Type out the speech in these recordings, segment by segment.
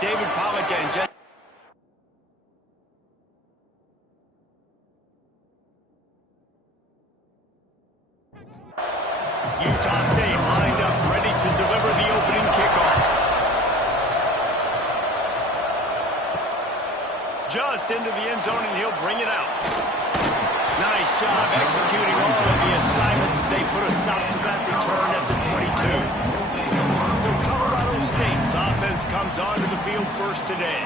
David Pollock and Jen. Utah State lined up, ready to deliver the opening kickoff. Just into the end zone, and he'll bring it out. Nice job executing all of the assignments as they put a stop to that return at the 22. So Colorado State's offense comes onto the field first today.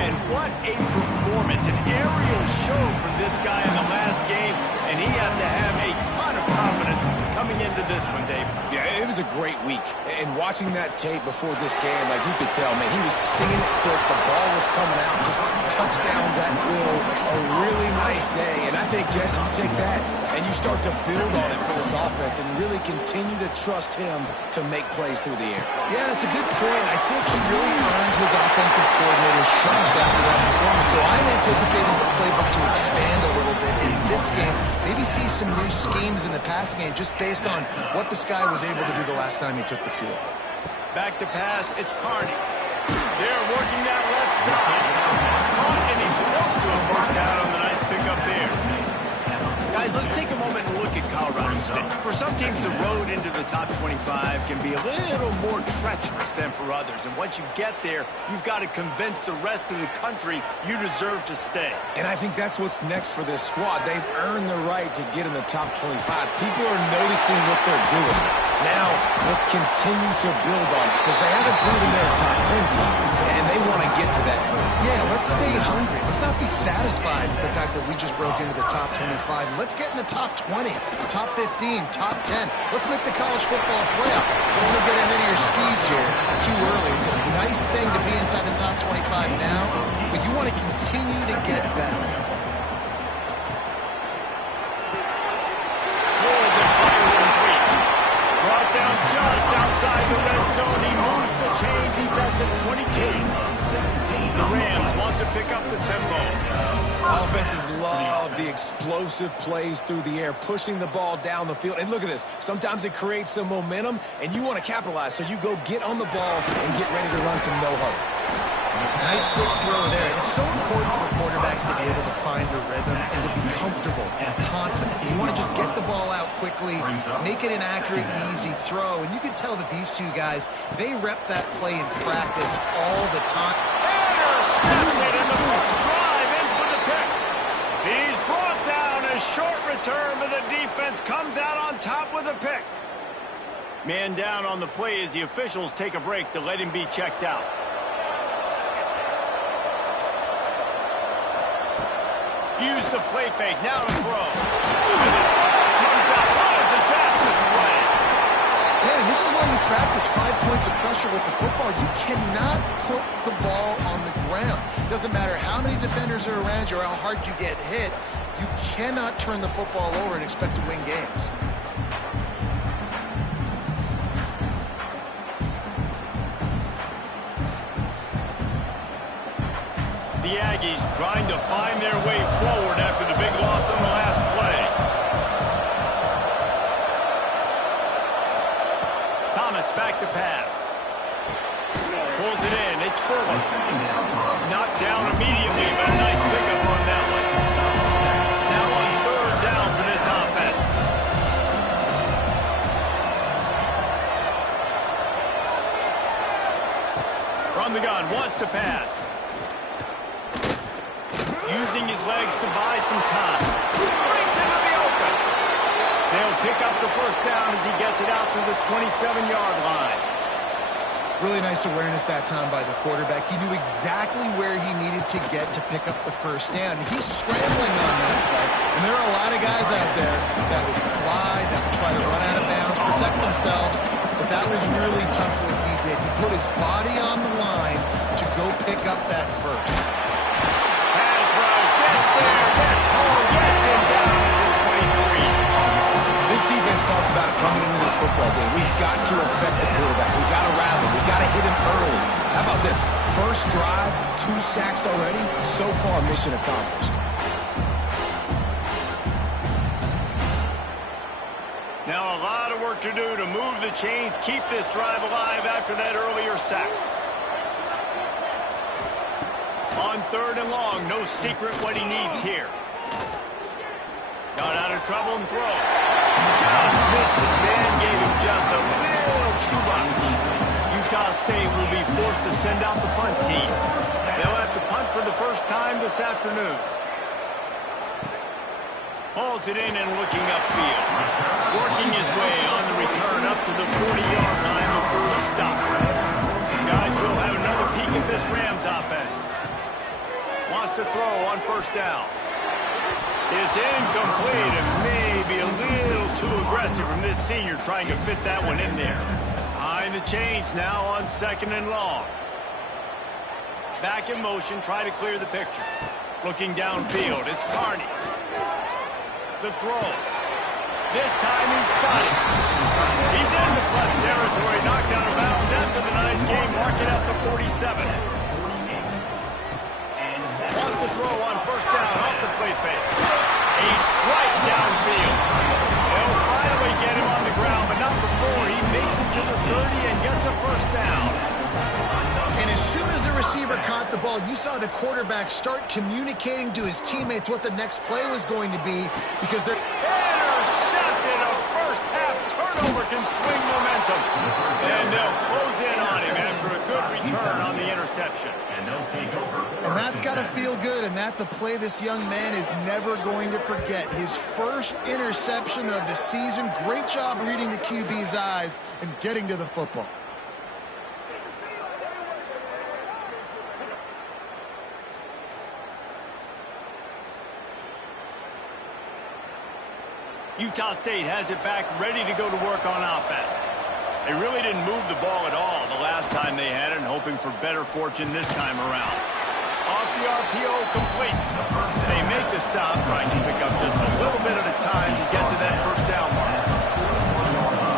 And what a performance, an aerial show from this guy in the last game, and he has to have a ton of confidence coming into this one, Dave. Yeah, it was a great week. And watching that tape before this game, like you could tell, man, he was singing it quick. The ball was coming out, just touchdowns at will. A really nice day. And I think, Jesse, you take that and you start to build on it for this offense and really continue to trust him to make plays through the air. Yeah, that's a good point. I think he really earned his offensive coordinator's trust after that performance. So I'm anticipating the playbook to expand a little bit in this game. Maybe see some new schemes in the passing game just based on what this guy was able to do the last time he took the field. Back to pass, it's Carney. They're working that left side. Caught, and he's close to a first down on the nice pickup there. Guys, let's take a moment and look at Colorado State. For some teams, the road into the top 25 can be a little more treacherous than for others. And once you get there, you've got to convince the rest of the country you deserve to stay. And I think that's what's next for this squad. They've earned the right to get in the top 25. People are noticing what they're doing. Now, let's continue to build on it because they haven't proven they're a top 10 team, and they want to get to that point. Yeah, let's stay hungry. Let's not be satisfied with the fact that we just broke into the top 25. Let's get in the top 20, top 15, top 10. Let's make the college football playoff. Don't want to get ahead of your skis here too early. It's a nice thing to be inside the top 25 now, but you want to continue to get better. Just outside the red zone, he moves the chains. He's at the 22. The Rams want to pick up the tempo. Offenses love the explosive plays through the air, pushing the ball down the field. And look at this. Sometimes it creates some momentum, and you want to capitalize. So you go get on the ball and get ready to run some no-huddle. Nice quick throw there. It's so important for quarterbacks to be able to find a rhythm and to be comfortable and confident. You want to just get the ball out quickly, make it an accurate and easy throw. And you can tell that these two guys, they rep that play in practice all the time. Intercepted, and the first drive ends with a pick. He's brought down. A short return, but the defense comes out on top with a pick. Man down on the play as the officials take a break to let him be checked out. Use the play fake, now to throw. And the ball comes out. What a disastrous play. Man, this is why you practice 5 points of pressure with the football. You cannot put the ball on the ground. Doesn't matter how many defenders are around you or how hard you get hit. You cannot turn the football over and expect to win games. The Aggies trying to find their way forward after the big loss on the last play. Thomas back to pass. Pulls it in. It's Furman. Knocked down immediately, but a nice pickup on that one. Now on third down for this offense. From the gun, wants to pass. Using his legs to buy some time. Brings him to the open. They'll pick up the first down as he gets it out to the 27-yard line. Really nice awareness that time by the quarterback. He knew exactly where he needed to get to pick up the first down. He's scrambling on that play. And there are a lot of guys out there that would slide, that would try to run out of bounds, protect themselves. But that was really tough what he did. He put his body on the line to go pick up that first. This defense talked about it coming into this football game. We've got to affect the quarterback. We've got to rattle him. We've got to hit him early. How about this? First drive, 2 sacks already. So far, mission accomplished. Now a lot of work to do to move the chains, keep this drive alive after that earlier sack. On 3rd and long, no secret what he needs here. Got out of trouble and throws. Just missed his man, gave him just a little too much. Utah State will be forced to send out the punt team. They'll have to punt for the first time this afternoon. Hauls it in and looking upfield. Working his way on the return up to the 40-yard line before the stop. Guys, we'll have another peek at this Rams offense. Wants to throw on 1st down. It's incomplete and maybe a little too aggressive from this senior trying to fit that one in there. Behind the chains now on 2nd and long. Back in motion, try to clear the picture. Looking downfield, it's Carney. The throw. This time he's got it. He's into plus territory, knocked out of bounds after the nice game, marking at the 47. Wants to throw on 1st down off the play fake. A strike downfield. They'll finally get him on the ground, but not before he makes it to the 30 and gets a 1st down. And as soon as the receiver caught the ball, you saw the quarterback start communicating to his teammates what the next play was going to be because they're... Intercepted! A first-half turnover can swing momentum. And they'll close in on him after a good return on the interception. And that's got to feel good, and that's a play this young man is never going to forget. His first interception of the season. Great job reading the QB's eyes and getting to the football. Utah State has it back, ready to go to work on offense. They really didn't move the ball at all the last time they had it, and hoping for better fortune this time around. Off the RPO, complete. They make the stop, trying to pick up just a little bit at a time to get to that 1st down mark.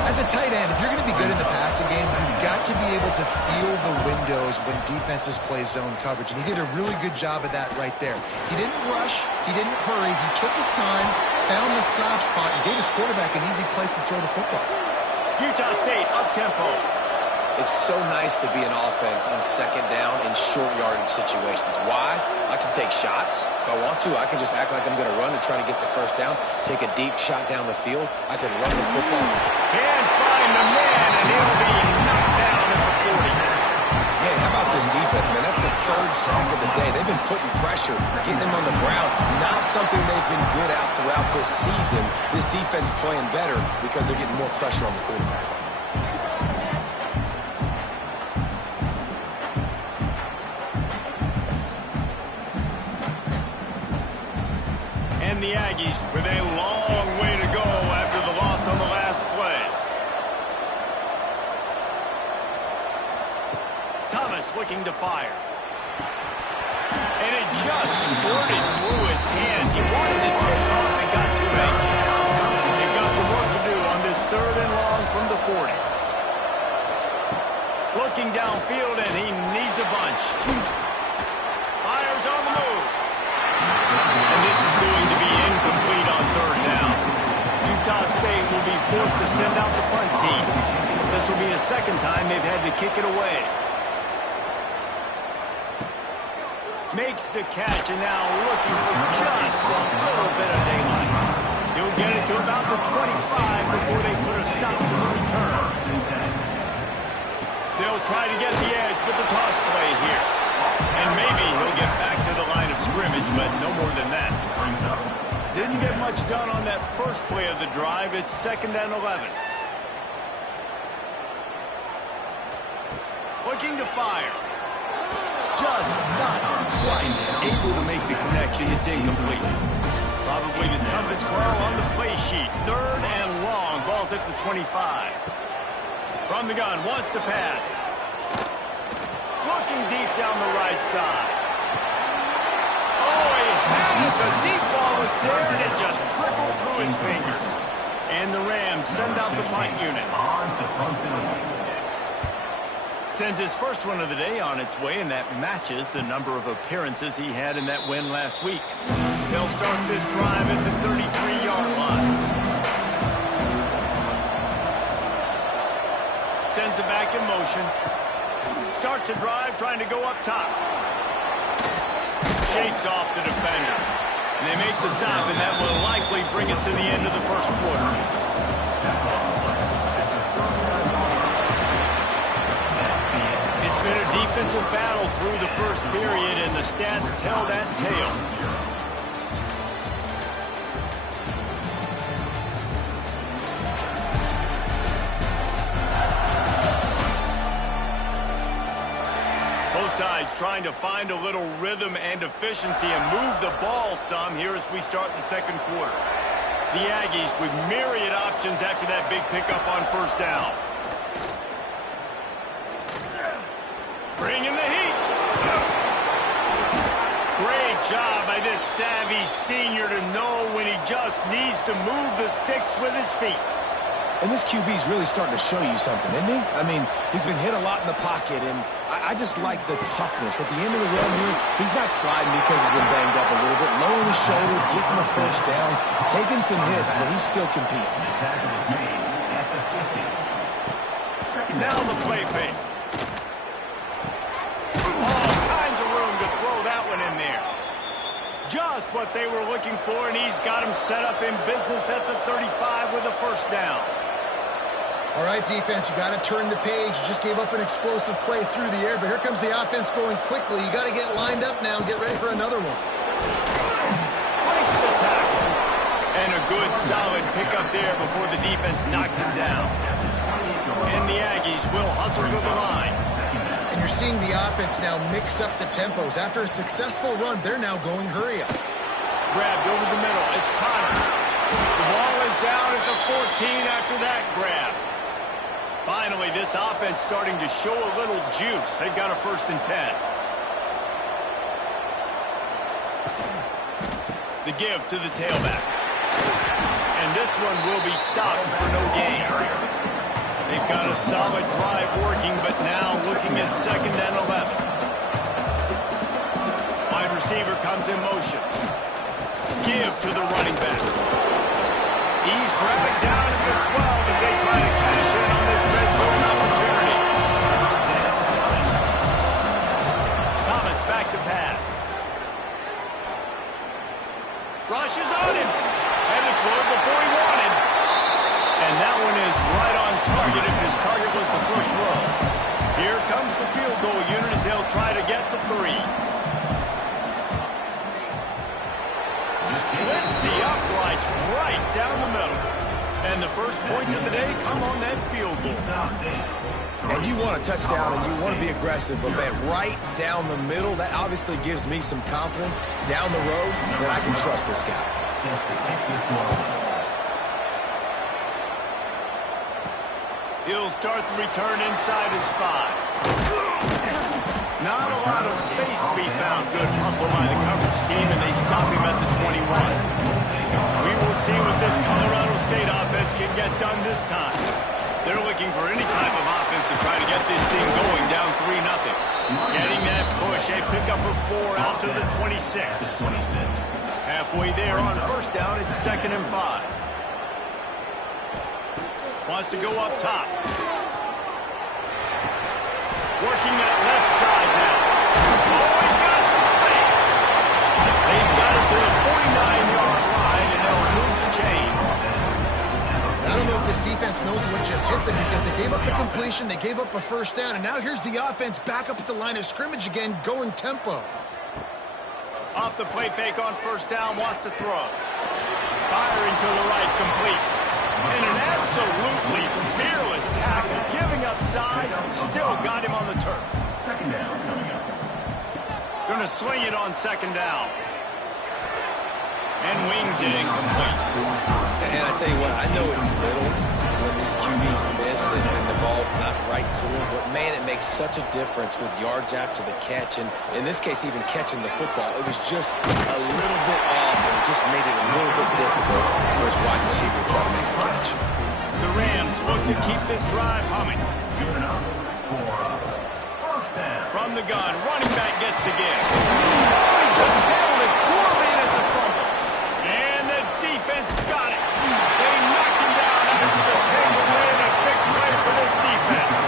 As a tight end, if you're going to be good in the passing game, you've got to be able to feel the windows when defenses play zone coverage, and he did a really good job of that right there. He didn't rush, he didn't hurry, he took his time, found the soft spot, and gave his quarterback an easy place to throw the football. Utah State up-tempo. It's so nice to be an offense on 2nd down in short yardage situations. Why? I can take shots. If I want to, I can just act like I'm going to run and try to get the 1st down, take a deep shot down the field. I can run the football. Can't find the man, and he'll be knocked down at the 40. Yeah, how about this defense, man? That's the 3rd sack of the day. They've been putting pressure, getting him on the ground. Not something they've been good at throughout this season. This defense playing better because they're getting more pressure on the quarterback. And the Aggies with a long way to go after the loss on the last play. Thomas looking to fire. And it just squirted through his hands. He wanted to take off and got too anxious. They've got some work to do on this 3rd and long from the 40. Looking downfield, and he needs a bunch. Fires on the move. And this is going to be incomplete on 3rd down. Utah State will be forced to send out the punt team. This will be a 2nd time they've had to kick it away. Makes the catch, and now looking for just a little bit of daylight. He'll get it to about the 25 before they put a stop to the return. They'll try to get the edge with the toss play here. And maybe he'll get back to the line of scrimmage, but no more than that. Didn't get much done on that first play of the drive. It's 2nd and 11. Looking to fire. Just not quite able to make the connection. It's incomplete. Probably the toughest call on the play sheet. 3rd and long. Ball's at the 25. From the gun, wants to pass. Looking deep down the right side. Oh, he had it. The deep ball was there, and it just trickled through his fingers. And the Rams send out the punt unit. Sends his first one of the day on its way, and that matches the number of appearances he had in that win last week. They'll start this drive at the 33-yard line. Sends it back in motion. Starts a drive trying to go up top. shakes off the defender. And they make the stop, and that will likely bring us to the end of the first quarter. It's been a defensive battle through the first period, and the stats tell that tale. Both sides trying to find a little rhythm and efficiency and move the ball some here as we start the second quarter. The Aggies with myriad options after that big pickup on first down. Bringing the heat. Great job by this savvy senior to know when he just needs to move the sticks with his feet. And this QB's really starting to show you something, isn't he? I mean, he's been hit a lot in the pocket, and I just like the toughness. At the end of the run here, he's not sliding because he's been banged up a little bit. Lowering the shoulder, getting the first down, taking some hits, but he's still competing. Now the play fake. All kinds of room to throw that one in there. Just what they were looking for, and he's got him set up in business at the 35 with a first down. All right, defense, you got to turn the page. You just gave up an explosive play through the air, but here comes the offense going quickly. You got to get lined up now and get ready for another one. Breaks the tackle. And a good, solid pickup there before the defense knocks him down. And the Aggies will hustle to the line. And you're seeing the offense now mix up the tempos. After a successful run, they're now going hurry up. Grabbed over the middle. It's Connor. The ball is down at the 14 after that grab. Finally, this offense starting to show a little juice. They've got a 1st and 10. The give to the tailback. And this one will be stopped for no gain. They've got a solid drive working, but now looking at 2nd and 11. Wide receiver comes in motion. Give to the running back. He's dragged down at the 12 as they try to cash in on this red zone opportunity. Thomas back to pass. Rushes on him. And it throw before he wanted. And that one is right on target if his target was the first row. Here comes the field goal unit as they'll try to get the 3. Splits the uprights right down the middle. And the first points of the day come on that field goal. And you want a touchdown and you want to be aggressive, but man, right down the middle, that obviously gives me some confidence down the road that I can trust this guy. He'll start the return inside his 5. Not a lot of space to be found. Good hustle by the coverage team, and they stop him at the 21. We will see what this Colorado State offense can get done this time. They're looking for any type of offense to try to get this thing going down 3-0. Getting that push, a pickup of 4 out to the 26. Halfway there on first down, it's 2nd and 5. Wants to go up top. Working that left side now. Oh, he's got some space. They've got it to the 49-yard line, and they'll move the chains. I don't know if this defense knows what just hit them because they gave up the completion, they gave up a first down, and now here's the offense back up at the line of scrimmage again, going tempo. Off the play fake on first down, wants to throw. Firing to the right, complete. And an absolutely fearless tackle, giving up size, still got him on the turf. 2nd down coming up. Gonna swing it on 2nd down. And wings it incomplete. And I tell you what, I know it's little when these QBs miss and the ball's not right to them, but man, it makes such a difference with yards after the catch, and in this case, even catching the football. It was just a little bit off, and it just made it a little bit difficult for his wide receiver to try to make the catch. The Rams look to keep this drive humming. From the gun, running back gets to give. Oh, he just handled it poorly, and it's a fumble. And the defense got it. They knocked him down after the table made a big play for this defense.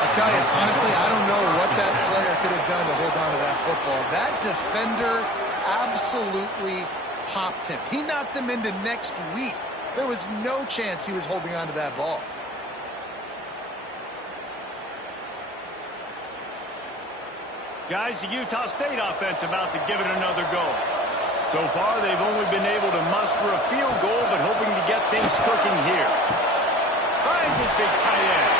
I'll tell you, honestly, I don't know what that player could have done to hold on to that football. That defender popped him. He knocked him into next week. There was no chance he was holding on to that ball. Guys, the Utah State offense about to give it another go. So far, they've only been able to muster a field goal, but hoping to get things cooking here. Finds his big tight end.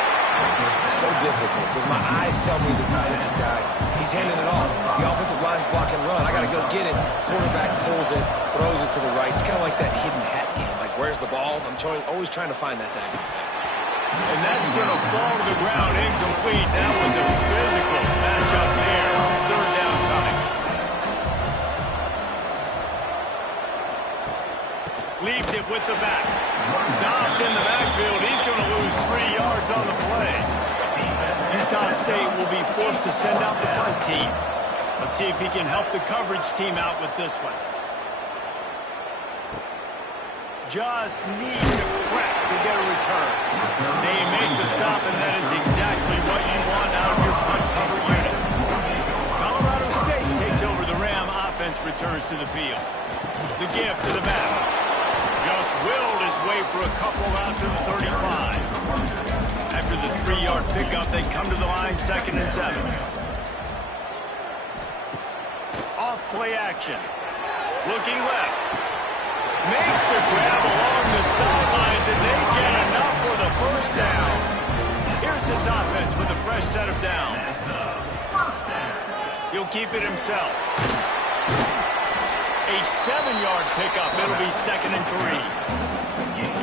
So difficult because my eyes tell me he's a defensive guy. He's handing it off. The offensive line's block and run. I got to go get it. Quarterback pulls it, throws it to the right. It's kind of like that hidden hat game. Like, where's the ball? I'm always trying to find that guy. And that's going to fall to the ground incomplete. That was a physical matchup there. Third down coming. Leaves it with the back. Stopped in the backfield. He's going to lose 3 yards on the play. Utah State will be forced to send out the punt team. Let's see if he can help the coverage team out with this one. Just needs a crack to get a return. They make the stop, and that is exactly what you want out of your punt cover unit. Colorado State takes over the Ram offense, returns to the field. The give to the back. Just willed his way for a couple out to the 35. After the 3-yard pickup, they come to the line, 2nd and 7. Off play action. Looking left. Makes the grab along the sidelines, and they get enough for the first down. Here's this offense with a fresh set of downs. He'll keep it himself. A 7-yard pickup. It'll be 2nd and 3.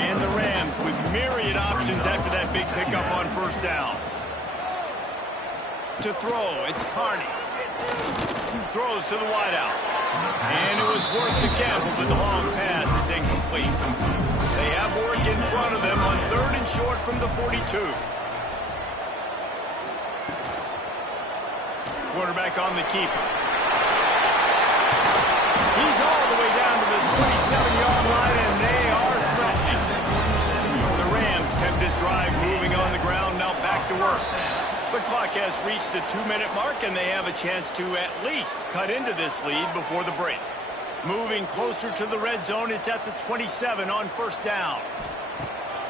And the Rams with myriad options after that big pickup on first down. To throw, it's Carney. Throws to the wideout. And it was worth the gamble, but the long pass is incomplete. They have work in front of them on 3rd and short from the 42. Quarterback on the keeper. He's all the way down to the 27-yard line, and they are threatening. The Rams kept this drive moving on the ground, now back to work. The clock has reached the 2-minute mark, and they have a chance to at least cut into this lead before the break. Moving closer to the red zone, it's at the 27 on first down.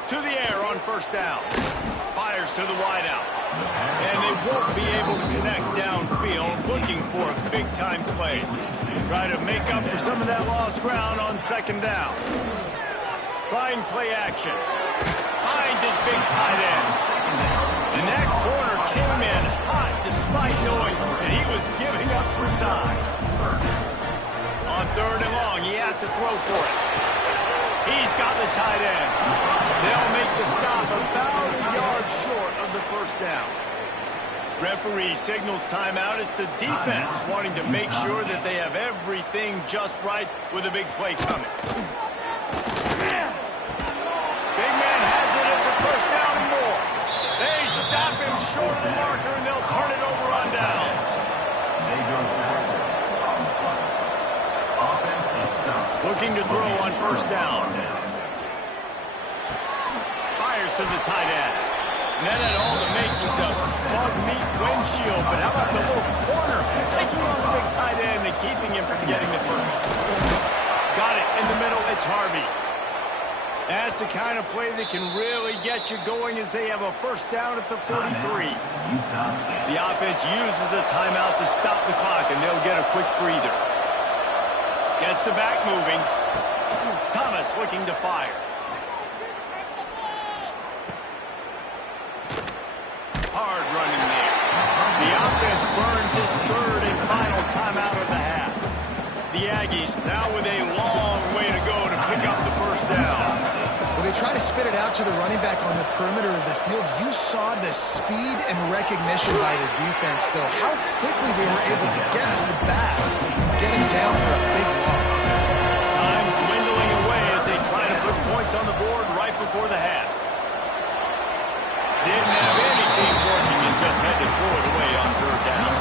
To the air on first down. Fires to the wideout. And they won't be able to connect downfield, looking for a big-time play. Try to make up for some of that lost ground on 2nd down. Trying play action. Finds his big tight end. And that corner came in hot despite knowing that he was giving up some size. On 3rd and long, he has to throw for it. He's got the tight end. They'll make the stop about a yard short of the first down. Referee signals timeout. It's the defense wanting to make sure that they have everything just right with a big play coming. Big man has it. It's a first down and more. They stop him short of the marker, and they'll turn it over on downs. Looking to throw on first down. Fires to the tight end. And that had all the makings of bug meat windshield, but how about the little corner taking on the big tight end and keeping him from getting it first? Got it in the middle. It's Harvey. That's the kind of play that can really get you going as they have a first down at the 43. The offense uses a timeout to stop the clock, and they'll get a quick breather. Gets the back moving. Thomas looking to fire. Hard running there. The offense burns its 3rd and final timeout of the half. The Aggies now with a long way to go to pick up the first down. Well, they try to spit it out to the running back on the perimeter of the field. You saw the speed and recognition by the defense, though. How quickly they were able to get to the back, getting down for a big loss. Time dwindling away as they try to put points on the board right before the half. Didn't have anything working and just had to throw it away on 3rd down.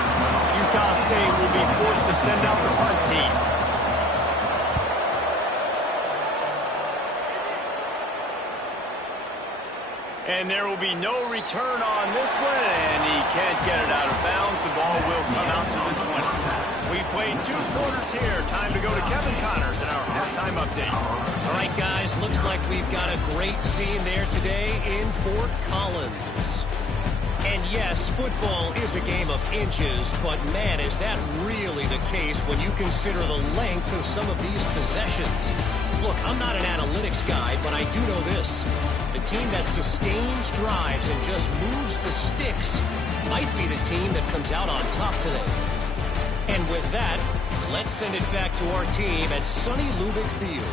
Utah State will be forced to send out the punt team. And there will be no return on this one, and he can't get it out of bounds. The ball will come out to the 20. We played 2 quarters here. Time to go to Kevin Connors in our we've got a great scene there today in Fort Collins. And yes, football is a game of inches, but man, is that really the case when you consider the length of some of these possessions. Look, I'm not an analytics guy, but I do know this. The team that sustains drives and just moves the sticks might be the team that comes out on top today. And with that, let's send it back to our team at sunny Lubick Field.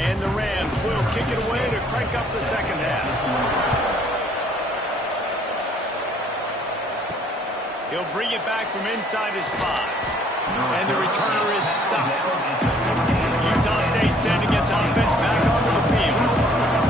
And the Rams will kick it away to crank up the second half. He'll bring it back from inside his 5. And the returner is stopped. Utah State sending its offense back onto the field.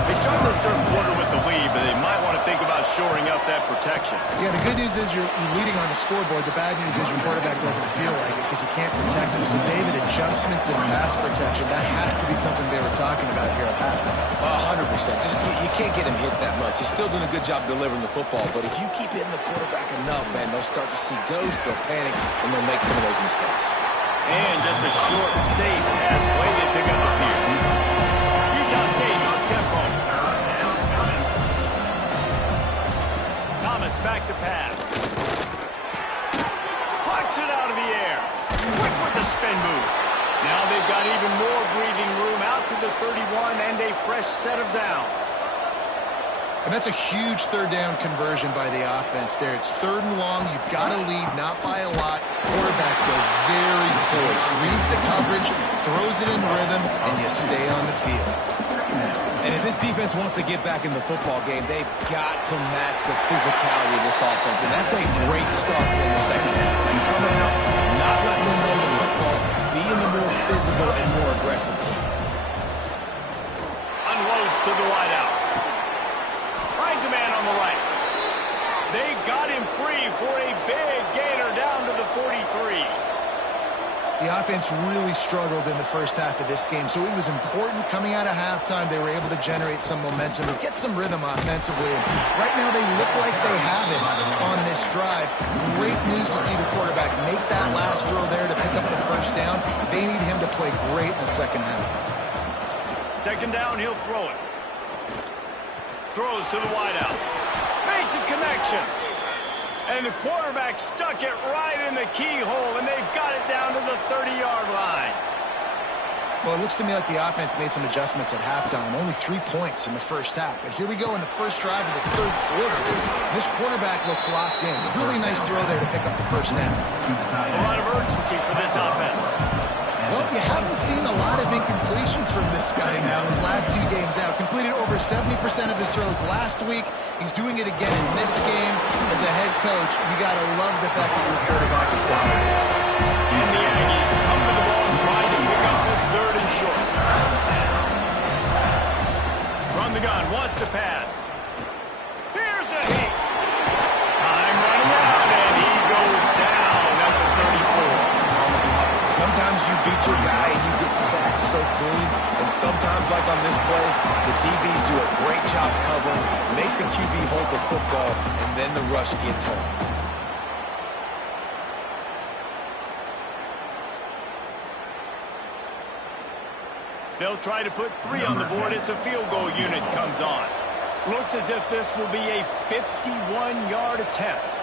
They start this third quarter with the lead, but they might want to think about shoring up that protection. Yeah, the good news is you're leading on the scoreboard. The bad news is your quarterback doesn't feel like it because you can't protect him. So, David, adjustments in pass protection, that has to be something they were talking about here at halftime. 100%. Just you can't get him hit that much. He's still doing a good job delivering the football, but if you keep hitting the quarterback enough, man, they'll start to see ghosts, they'll panic, and they'll make some of those mistakes. And just a short, safe pass play, they pick up the field. Utah State up-tempo. Thomas back to pass. Plucks it out of the air. Quick with the spin move. Now they've got even more breathing room out to the 31 and a fresh set of downs. And that's a huge third down conversion by the offense there. It's 3rd and long. You've got to lead, not by a lot. Quarterback, though, very poised. Reads the coverage, throws it in rhythm, and you stay on the field. And if this defense wants to get back in the football game, they've got to match the physicality of this offense. And that's a great start here in the second half. Like coming out, not letting them run the football, being the more physical and more aggressive team. Unloads to the wideout. Finds a man on the right. They got him free for a big gainer down to the 43. The offense really struggled in the first half of this game, so it was important coming out of halftime. They were able to generate some momentum and get some rhythm offensively. And right now they look like they have it on this drive. Great news to see the quarterback make that last throw there to pick up the first down. They need him to play great in the second half. Second down, he'll throw it. Throws to the wideout. Makes a connection. And the quarterback stuck it right in the keyhole, and they've got it down to the 30-yard line. Well, it looks to me like the offense made some adjustments at halftime. Only 3 points in the first half. But here we go in the first drive of this third quarter. This quarterback looks locked in. Really nice throw there to pick up the first down. A lot of urgency for this offense. Well, you haven't seen a lot of incompletions from this guy now his last 2 games out. Completed over 70% of his throws last week. He's doing it again in this game. As a head coach, you got to love the fact that your quarterback is down. And the Aggies pumping the ball, trying to pick up this 3rd and short. Run the gun, wants to pass. Here's a hit. Time running out, and he goes down at the 34. Sometimes you beat your guy and you get sacked so clean, and sometimes, like on this play, the DBs do a great job covering, make the QB hold the football, and then the rush gets home. They'll try to put 3 on the board as the field goal unit comes on. Looks as if this will be a 51-yard attempt.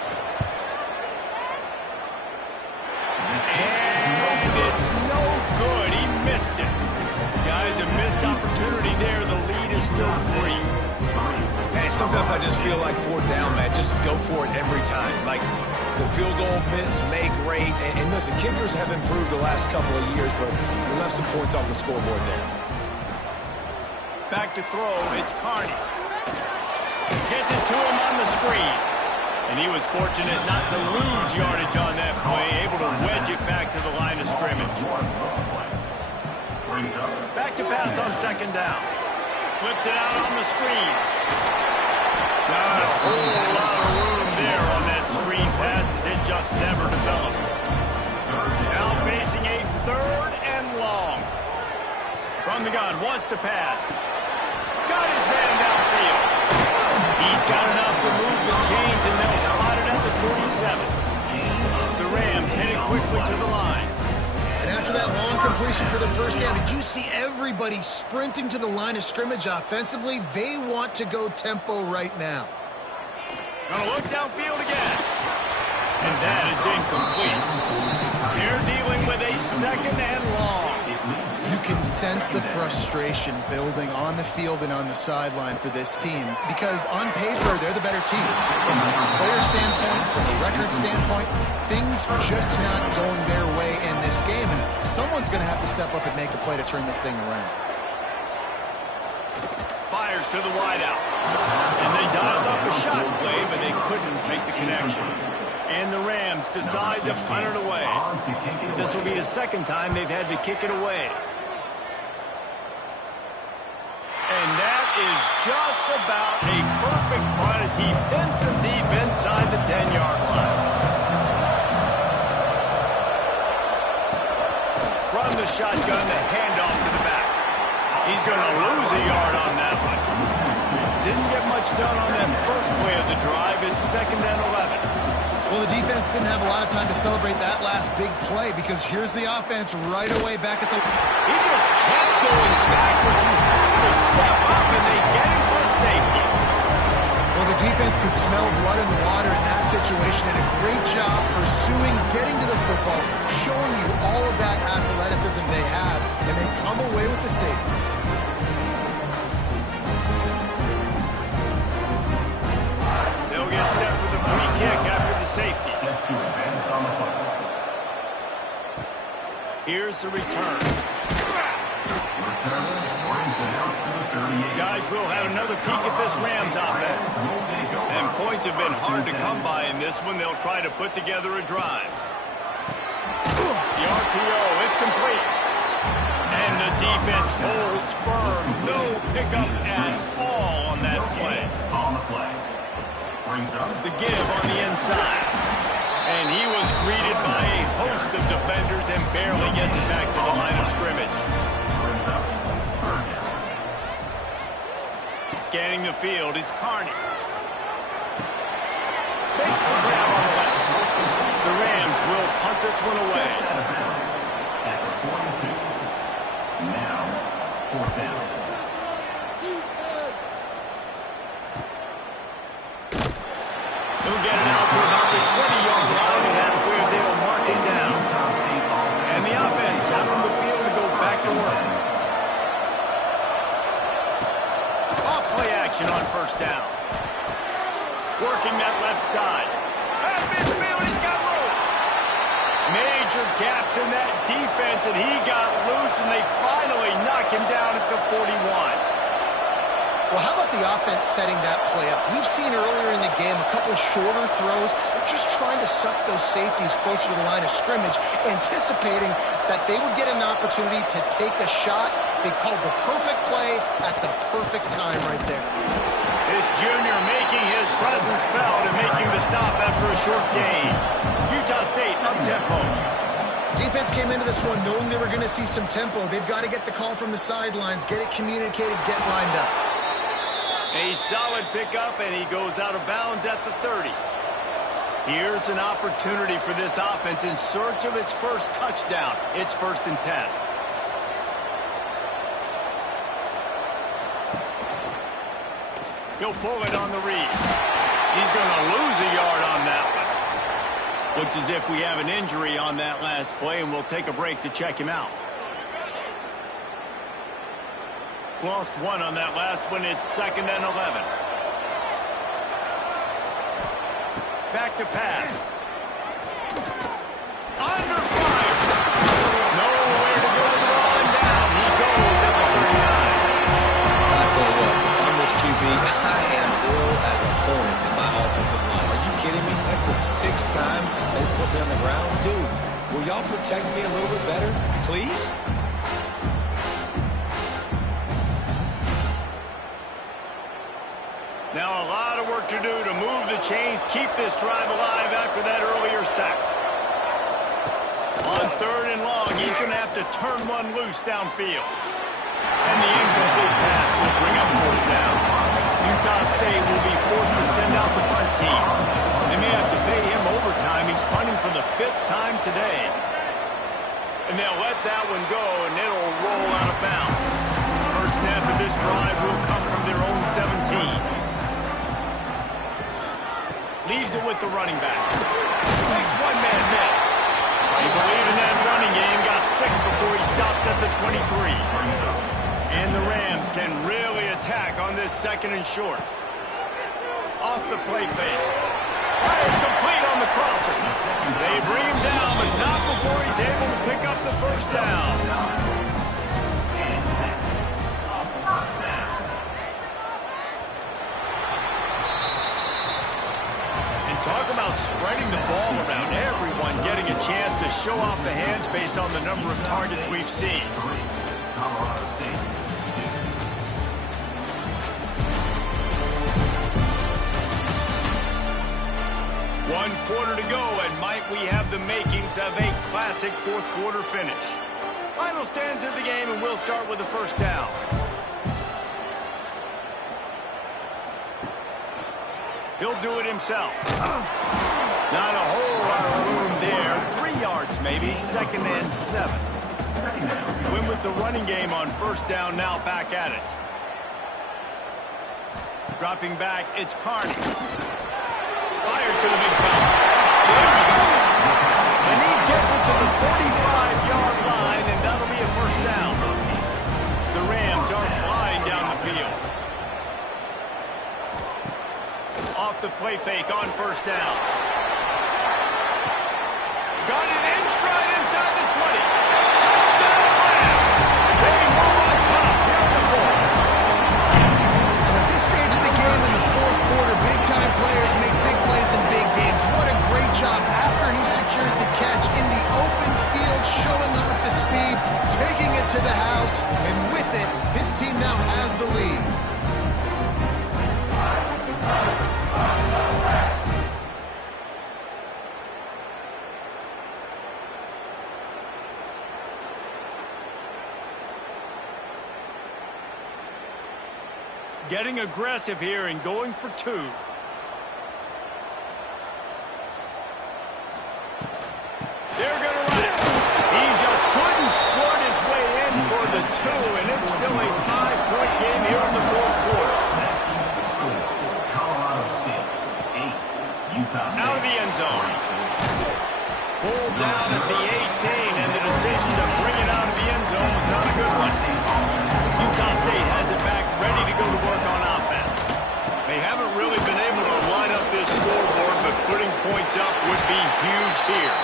And it's no good. He missed it. Guys, a missed opportunity there. The lead is still 3. Hey, sometimes I just feel like 4th down, man. Just go for it every time. Like the field goal miss, make rate. And listen, kickers have improved the last couple of years, but we left some points off the scoreboard there. Back to throw. It's Carney. Gets it to him on the screen. And he was fortunate not to lose yardage on that play, able to wedge it back to the line of scrimmage. Back to pass on second down. Flips it out on the screen. Not a whole lot of room there on that screen pass as it just never developed. Now facing a 3rd and long. From the gun, wants to pass. Got his man downfield. He's got enough to move the chains, and they'll spot it at the 47. The after that long completion for the first down. Did you see everybody sprinting to the line of scrimmage offensively? They want to go tempo right now. Gonna look downfield again. And that is incomplete. They're dealing with a second and long. You can sense the frustration building on the field and on the sideline for this team because on paper, they're the better team. From a player standpoint, from a record standpoint, things just not going their way in this game, and someone's going to have to step up and make a play to turn this thing around. Fires to the wideout. And they dialed up a shot play, but they couldn't make the connection. And the Rams decide to punt it away. This will be the second time they've had to kick it away. And that is just about a perfect punt as he pins them deep inside the 10-yard line. From the shotgun, the handoff to the back. He's going to lose a yard on that one. Didn't get much done on that first play of the drive. It's 2nd and 11. Well, the defense didn't have a lot of time to celebrate that last big play because here's the offense right away back at the... He just kept going backwards. You have to step up, and they get him for a safety. Well, the defense could smell blood in the water in that situation, and a great job pursuing, getting to the football, showing you all of that athleticism they have, and they come away with the safety. They'll get set for the free kick after the safety. Here's the return. Guys, we'll have another peek at this Rams offense. And points have been hard to come by in this one. They'll try to put together a drive. The RPO, it's complete. And the defense holds firm. No pickup at all on that play. The give on the inside. And he was greeted by a host of defenders and barely gets it back to the line of scrimmage. Scanning the field, it's Carney. Makes the grab on the left. The Rams will punt this one away. At the 42. Now, 4th down. He'll get it out to about the 20-yard line, and that's where they'll mark him down. And the offense out on the field to go back to work. Off-play action on 1st down. Working that left side. At midfield, he's got room. Major gaps in that defense, and he got loose, and they finally knock him down at the 41. Well, how about the offense setting that play up? We've seen earlier in the game a couple shorter throws. They're just trying to suck those safeties closer to the line of scrimmage, anticipating that they would get an opportunity to take a shot. They called the perfect play at the perfect time right there. This junior making his presence felt and making the stop after a short gain. Utah State up-tempo. Defense came into this one knowing they were going to see some tempo. They've got to get the call from the sidelines, get it communicated, get lined up. A solid pickup, and he goes out of bounds at the 30. Here's an opportunity for this offense in search of its first touchdown. It's 1st and 10. He'll pull it on the read. He's going to lose a yard on that one. Looks as if we have an injury on that last play, and we'll take a break to check him out. Lost one on that last one. It's 2nd and 11. Back to pass. Under fire. Nowhere to go with the ball and down. He goes at the 39. I tell you what, if I'm this QB, I am ill as a hornet in my offensive line. Are you kidding me? That's the 6th time they put me on the ground. Dudes, will y'all protect me a little bit better, please? Now a lot of work to do to move the chains, keep this drive alive after that earlier sack. On 3rd and long, he's going to have to turn one loose downfield. And the incomplete pass will bring up 4th down. Utah State will be forced to send out the punt team. They may have to pay him overtime. He's punting for the 5th time today. And they'll let that one go, and it'll roll out of bounds. First snap of this drive will come from their own 17. Leaves it with the running back. Makes one-man miss. He believed in that running game, got 6 before he stopped at the 23. And the Rams can really attack on this 2nd and short. Off the play fake. Fires complete on the crosser. They bring him down, but not before he's able to pick up the first down. And talk about spreading the ball around. Everyone getting a chance to show off the hands based on the number of targets we've seen. One quarter to go, and might we have the makings of a classic 4th quarter finish. Final stand to the game, and we'll start with the first down. He'll do it himself. Not a whole lot of room there. 3 yards maybe, 2nd and 7. Win with the running game on first down, now back at it. Dropping back, it's Carney. Fires to the big fella. There we go. And he gets it to the 45-yard line, and that'll be a first down. The Rams are flying down the field. Off the play fake on first down. Got it in stride inside the 20. Touchdown Rams. They move on top here at the 4. At this stage of the game in the 4th quarter, big-time players make big plays in big games. What a great job after he secured the catch in the open field, showing off the speed, taking it to the house, and with it, his team now has the lead. Getting aggressive here and going for 2. They're going to run it. He just couldn't squirt his way in for the 2, and it's still a 5-point game here in the 4th quarter. Colorado State, 8. Utah St. Out of the end zone. Pulled down at the 18, and the decision to bring it out of the end zone was not a good one. Utah State has it back, ready to go to work on offense. They haven't really been able to line up this scoreboard, but putting points up would be huge here.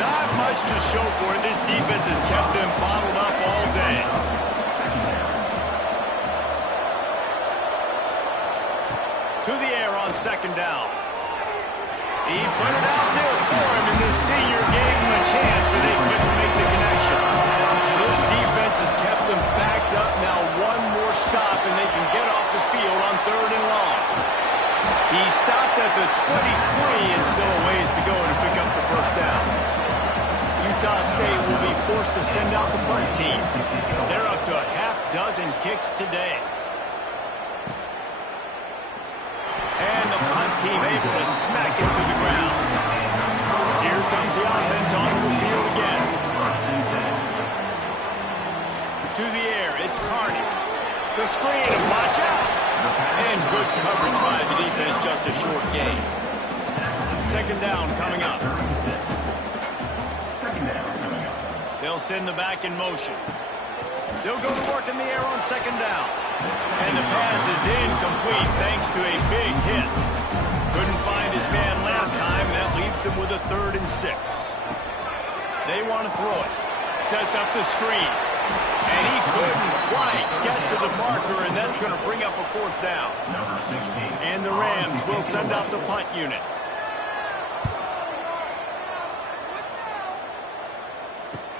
Not much to show for it. This defense has kept them bottled up all day. To the air on 2nd down. He put it out there for him, and the senior gave him a chance, but they couldn't make the connection. This defense has kept them backed up. Now one more stop, and they can get off the field on 3rd and long. He stopped at the 23, and still a ways to go to pick up the first down. Utah State will be forced to send out the punt team. They're up to a half-dozen kicks today. And the punt team able to smack it to the ground. Here comes the offense onto the field again. To the air, it's Carney. The screen, watch out. And good coverage by the defense, just a short gain. 2nd down coming up. They'll send the back in motion. They'll go to work in the air on 2nd down. And the pass is incomplete thanks to a big hit. Couldn't find his man last time. That leaves him with a 3rd and 6. They want to throw it. Sets up the screen. And he couldn't quite get to the marker, and that's going to bring up a 4th down. And the Rams will send out the punt unit.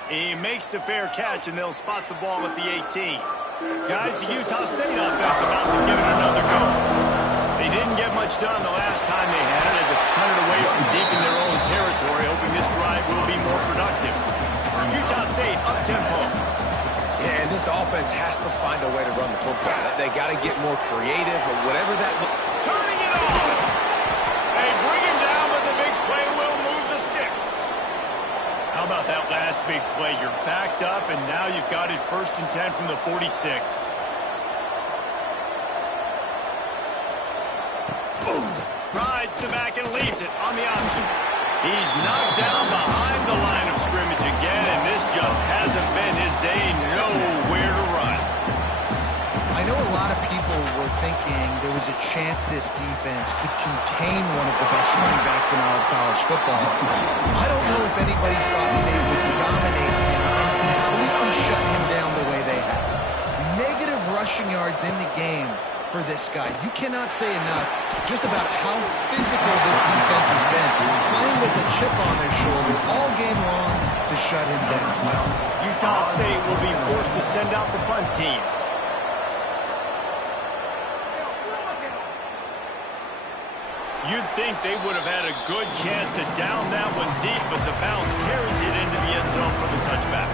He makes the fair catch, and they'll spot the ball at the 18. Guys, the Utah State offense about to give it another go. They didn't get much done the last time they had it. They punted away from deep in their own territory, hoping this drive will be more productive. Utah State up-tempo. Yeah, and this offense has to find a way to run the football. They got to get more creative, or whatever that looks. Turning it on. They bring him down, but the big play will move the sticks. How about that last big play. You're backed up, and now you've got it 1st and 10 from the 46. Boom. Rides the back and leaves it on the option. He's knocked down behind the line of scrimmage again, and this just hasn't been his day. Nowhere to run. I know a lot of people were thinking there was a chance this defense could contain one of the best running backs in all of college football. I don't know if anybody thought they would dominate him and completely shut him down the way they have. Negative rushing yards in the game for this guy. You cannot say enough just about how physical this defense has been. Playing with a chip on their shoulder all game long to shut him down. Utah State will be forced to send out the punt team. You'd think they would have had a good chance to down that one deep, but the bounce carries it into the end zone for the touchback.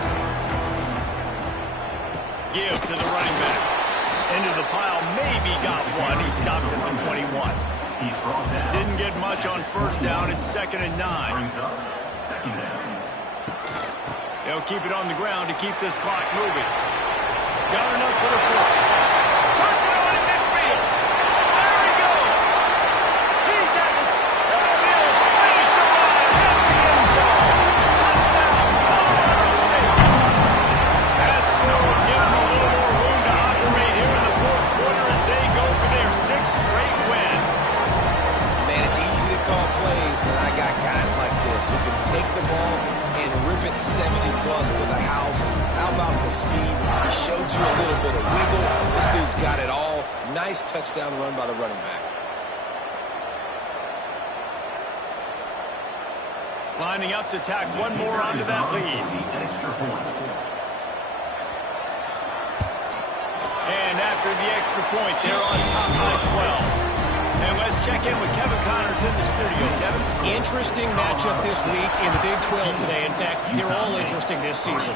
Give to the running back. Into the pile, maybe got one. He stopped at the 21. Didn't get much on 1st down. It's 2nd and 9. They'll keep it on the ground to keep this clock moving. Got enough for the first. Turns it on in midfield. There he goes. He's at the he'll finish the run at the end zone. Touchdown, Colorado State. That score will give them a little more room to operate here in the 4th quarter as they go for their 6th straight win. Man, it's easy to call plays when I got guys like this who can take the ball and rip it 70-plus to the house. How about the speed? He showed you a little bit of wiggle. This dude's got it all. Nice touchdown run by the running back. Lining up to tack one more onto that lead. And after the extra point, they're on top by 12. And let's check in with Kevin Connors in the studio. Kevin? Interesting matchup this week in the Big 12 today. In fact, they're all interesting this season.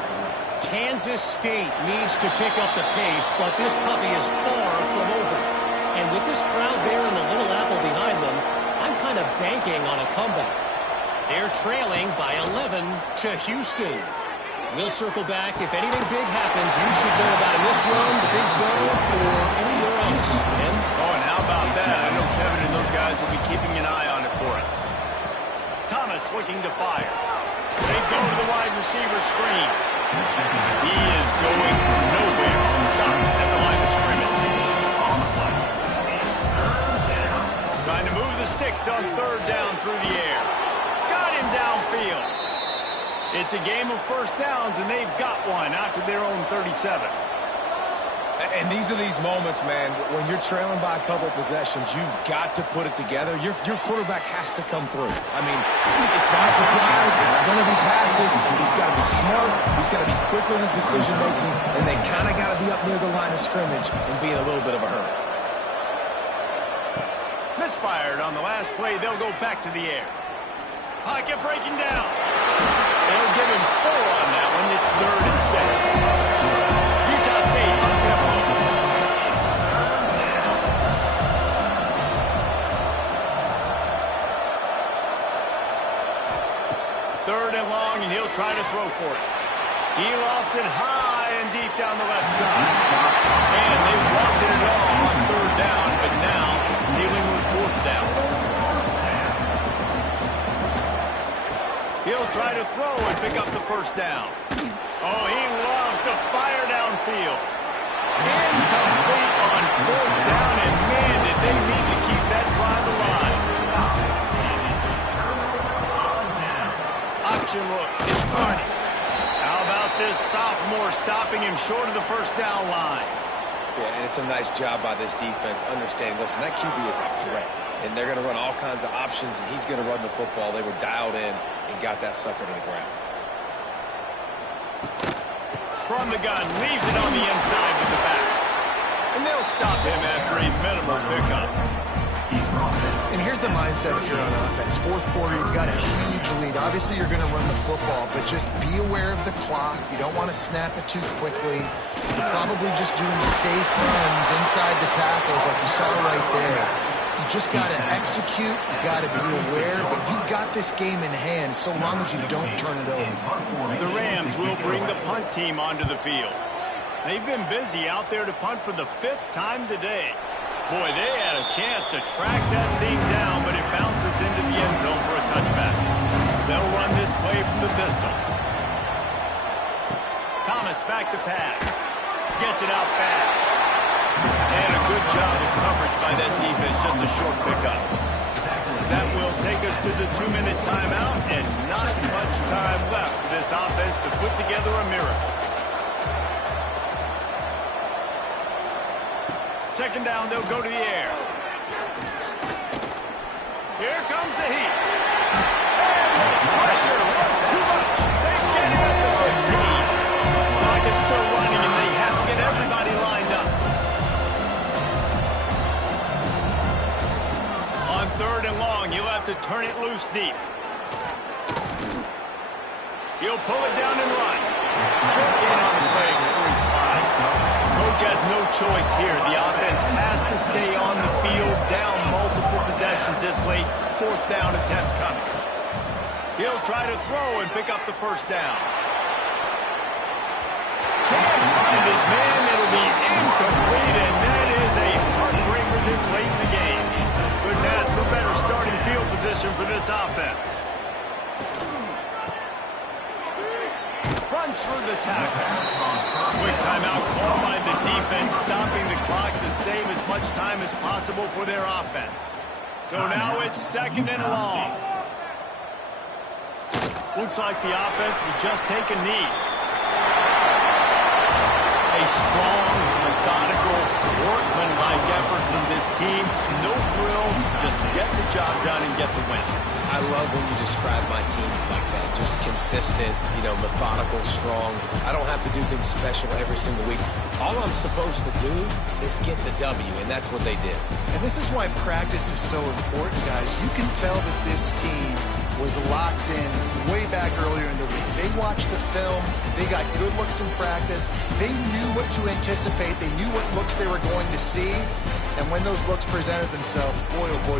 Kansas State needs to pick up the pace, but this puppy is far from over. And with this crowd there and the Little Apple behind them, I'm kind of banking on a comeback. They're trailing by 11 to Houston. We'll circle back. If anything big happens, you should know about in this run, the Big 12, or anywhere else. And oh, and how about that? I know Kevin and those guys will be keeping an eye on it for us. Thomas looking to fire. They go to the wide receiver screen. He is going nowhere. Stop at the line of scrimmage. Trying to move the sticks on 3rd down through the air. Got him downfield. It's a game of 1st downs, and they've got one after their own 37. And these are these moments, man, when you're trailing by a couple possessions, you've got to put it together. Your quarterback has to come through. I mean, it's not a surprise. It's going to be passes. He's got to be smart. He's got to be quick with his decision-making, and they kind of got to be up near the line of scrimmage and be in a little bit of a hurry. Misfired on the last play. They'll go back to the air. Pocket breaking down. They'll give him 4 on that one. It's 3rd and 6. Utah State on tempo. 3rd and long, and he'll try to throw for it. He lofts it high and deep down the left side. And they've walked it all on 3rd down, but now dealing with 4th down. He'll try to throw and pick up the 1st down. Oh, he loves to fire downfield. Incomplete on 4th down, and man, did they need to keep that drive alive. Option look, it's Carney. How about this sophomore stopping him short of the 1st down line? Yeah, and it's a nice job by this defense understanding, listen, that QB is a threat. And they're going to run all kinds of options, and he's going to run the football. They were dialed in and got that sucker to the ground. From the gun, leaves it on the inside with the back. And they'll stop him after a minimal pickup. And here's the mindset if you're on offense. 4th quarter, you've got a huge lead. Obviously, you're going to run the football, but just be aware of the clock. You don't want to snap it too quickly. You're probably just doing safe runs inside the tackles like you saw right there. You've just got to execute. You've got to be aware, but you've got this game in hand so long as you don't turn it over. The Rams will bring the punt team onto the field. They've been busy out there to punt for the 5th time today. Boy, they had a chance to track that thing down, but it bounces into the end zone for a touchback. They'll run this play from the pistol. Thomas back to pass. Gets it out fast. And a good job of coverage by that defense. Just a short pickup. That will take us to the 2-minute timeout, and not much time left for this offense to put together a miracle. Second down, they'll go to the air. Here comes the heat. And the pressure was too much. They get him at the 15. Clock is still running, and they have to get everybody lined up. On 3rd and long, you'll have to turn it loose deep. He'll pull it down and run. Short gain on the play before he slides. Coach has no choice here. The offense has to stay on the field, down multiple possessions this late. 4th down attempt coming. He'll try to throw and pick up the first down. Can't find his man. It'll be incomplete, and that is a heartbreaker this late in the game. Couldn't ask for better starting field position for this offense. Runs through the tackle. Quick timeout call by the defense, stopping the clock to save as much time as possible for their offense. So now it's 2nd and long. Looks like the offense will just take a knee. A strong, methodical, workmanlike effort from this team. No frills, just get the job done and get the win. I love when you describe my teams like that. Just consistent, methodical, strong. I don't have to do things special every single week. All I'm supposed to do is get the W, and that's what they did. And this is why practice is so important, guys. You can tell that this team was locked in way back earlier in the week. They watched the film. They got good looks in practice. They knew what to anticipate. They knew what looks they were going to see. And when those looks presented themselves, boy, oh boy,